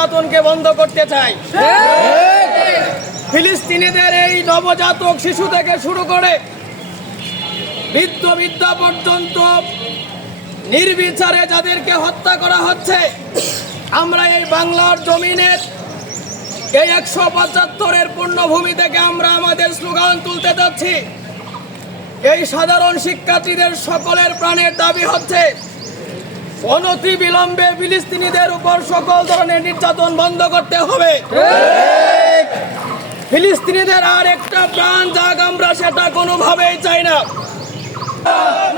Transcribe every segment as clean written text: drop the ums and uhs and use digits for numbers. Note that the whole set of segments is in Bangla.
নির্যাতনকে বন্ধ করতে চাই। ফিলিস্তিনিদের এই নবজাতক শিশু থেকে শুরু করে বৃদ্ধ বৃদ্ধা পর্যন্ত নির্বিচারে যাদেরকে হত্যা করা হচ্ছে, আমরা এই বাংলার জমিনের এই 175-এর পূর্ণভূমি থেকে আমরা আমাদের স্লোগান তুলতে যাচ্ছি। এই সাধারণ শিক্ষার্থীদের সকলের প্রাণের দাবি হচ্ছে অনতি বিলম্বে ফিলিস্তিনিদের উপর সকল ধরনের নির্যাতন বন্ধ করতে হবে। ফিলিস্তিনিদের আর একটা প্রাণ যাক, আমরা সেটা কোনোভাবেই চাই না।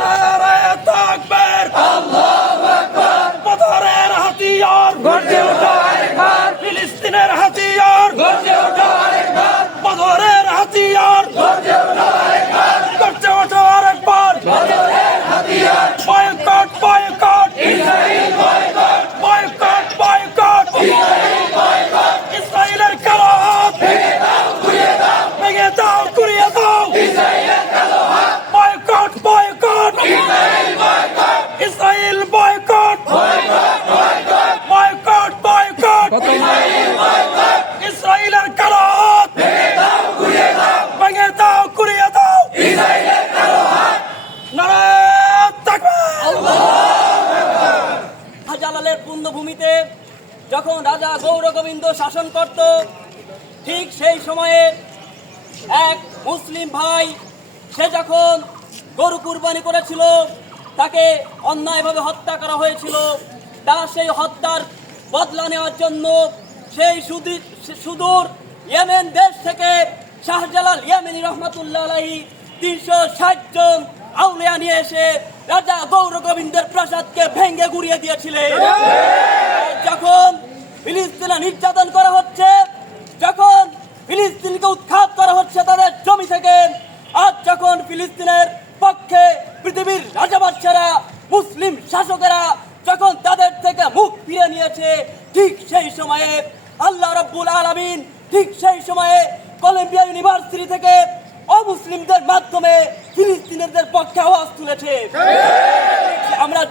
নারায়ে তাকবীর, আল্লাহু আকবার। পথরের হাতিয়ার গর্জে ওঠো আরেকবার, ফিলিস্তিনের হাতিয়ার গর্জে ওঠো আরেকবার, পথরের হাতিয়ার গর্জে ওঠো আরেকবার, গর্জে ওঠো আরেকবার, পথরের হাতিয়ার। Boycott boycott Israil, boycott boycott boycott Israil, boycott ইসরাইলের কালো হাত ভেঙে দাও ঘুরিয়ে দাও, ভেঙে দাও ঘুরিয়ে দাও ইসরাইলের কালো হাত। Boycott boycott Israil, boycott Israil, boycott boycott boycott boycott boycott Israil, boycott ইসরাইলের কালো হাত ভেঙে দাও ঘুরিয়ে দাও, ভেঙে দাও ঘুরিয়ে দাও ইসরাইলের কালো হাত। নারায়ে তাকবীর, আল্লাহু আকবার। শাহজালালের পুণ্যভূমিতে যখন রাজা গৌর গোবিন্দ শাসন করত, ঠিক সেই সময়ে এক মুসলিম ভাই, সে যখন গরু কুরবানি করেছিল, তাকে অন্যায়ভাবে হত্যা করা হয়েছিল। তার সেই হত্যার বদলা নেওয়ার জন্য সেই সুদূর ইয়েমেন দেশ থেকে শাহজালাল ইয়েমেনি রহমাতুল্লাহ আলাইহি 360 জন আউলিয়া নিয়ে এসে রাজা গৌর গোবিন্দের প্রাসাদকে ভেঙে গুড়িয়ে দিয়েছিলেন। যখন ফিলিস্তিনে নির্যাতন করা হচ্ছে, যখন ফিলিস্তিনকে উৎখাত করা হচ্ছে তাদের জমি থেকে, আজ যখন ফিলিস্তিনের পক্ষে পৃথিবীর রাজা বাদশারা, মুসলিম শাসকেরা যখন তাদের থেকে মুখ ফিরে নিয়েছে, ঠিক সেই সময়ে আল্লাহ রাব্বুল আলামিন ঠিক সেই সময়ে কলম্বিয়া ইউনিভার্সিটি থেকে অমুসলিমদের মাধ্যমে ফিলিস্তিনিদের পক্ষে আওয়াজ তুলেছে। আমরা